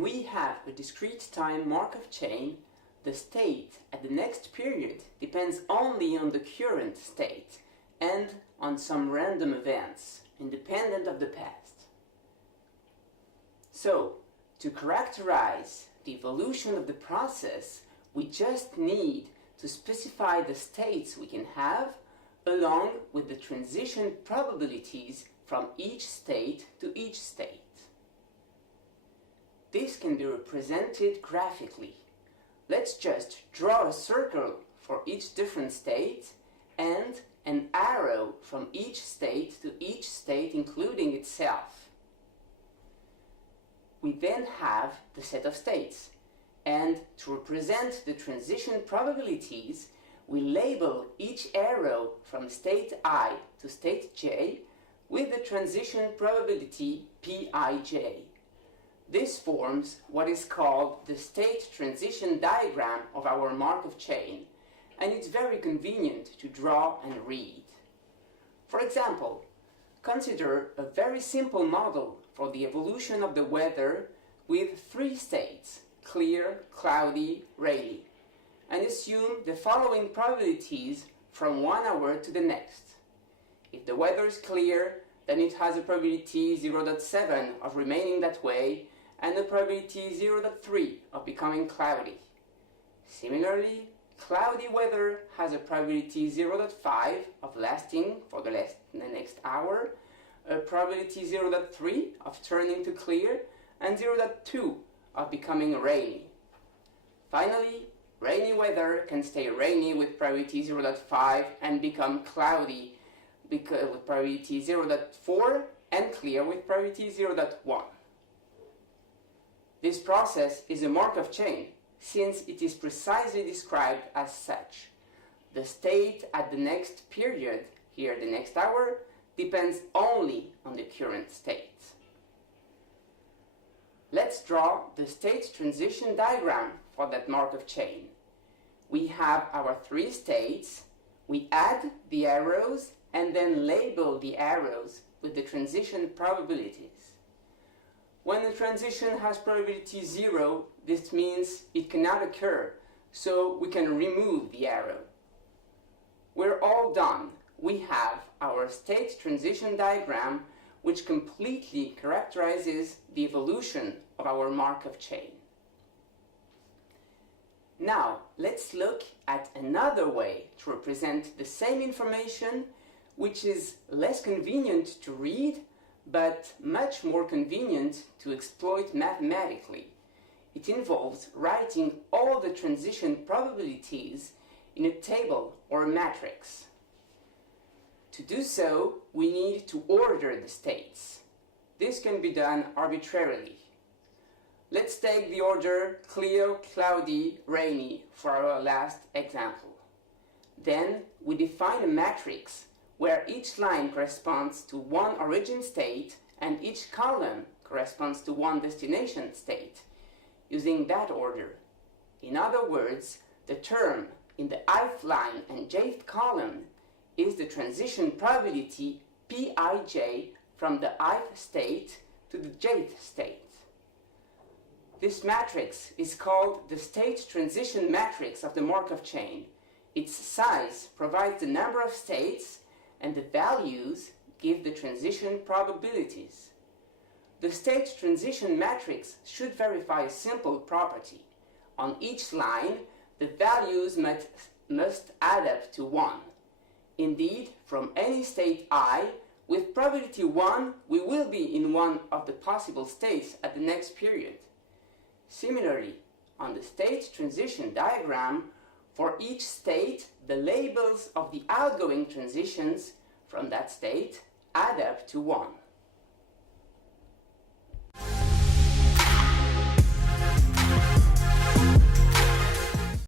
When we have a discrete time Markov chain, the state at the next period depends only on the current state and on some random events, independent of the past. So, to characterize the evolution of the process, we just need to specify the states we can have along with the transition probabilities from each state to each state. This can be represented graphically. Let's just draw a circle for each different state and an arrow from each state to each state including itself. We then have the set of states, and to represent the transition probabilities, we label each arrow from state I to state j with the transition probability Pij. This forms what is called the state transition diagram of our Markov chain, and it's very convenient to draw and read. For example, consider a very simple model for the evolution of the weather with 3 states: clear, cloudy, rainy, and assume the following probabilities from 1 hour to the next. If the weather is clear, then it has a probability 0.7 of remaining that way and a probability 0.3 of becoming cloudy. Similarly, cloudy weather has a probability 0.5 of lasting for the next hour, a probability 0.3 of turning to clear, and 0.2 of becoming rainy. Finally, rainy weather can stay rainy with probability 0.5 and become cloudy with probability 0.4 and clear with probability 0.1. This process is a Markov chain, since it is precisely described as such. The state at the next period, here the next hour, depends only on the current state. Let's draw the state transition diagram for that Markov chain. We have our 3 states, we add the arrows and then label the arrows with the transition probabilities. When the transition has probability 0, this means it cannot occur, so we can remove the arrow. We're all done. We have our state transition diagram, which completely characterizes the evolution of our Markov chain. Now, let's look at another way to represent the same information, which is less convenient to read, but much more convenient to exploit mathematically. It involves writing all the transition probabilities in a table or a matrix. To do so, we need to order the states. This can be done arbitrarily. Let's take the order clear, cloudy, rainy for our last example. Then we define a matrix where each line corresponds to one origin state and each column corresponds to one destination state, using that order. In other words, the term in the ith line and jth column is the transition probability Pij from the ith state to the jth state. This matrix is called the state transition matrix of the Markov chain. Its size provides the number of states, and the values give the transition probabilities. The state transition matrix should verify a simple property. On each line, the values must add up to 1. Indeed, from any state I, with probability 1, we will be in one of the possible states at the next period. Similarly, on the state transition diagram, for each state, the labels of the outgoing transitions from that state add up to 1.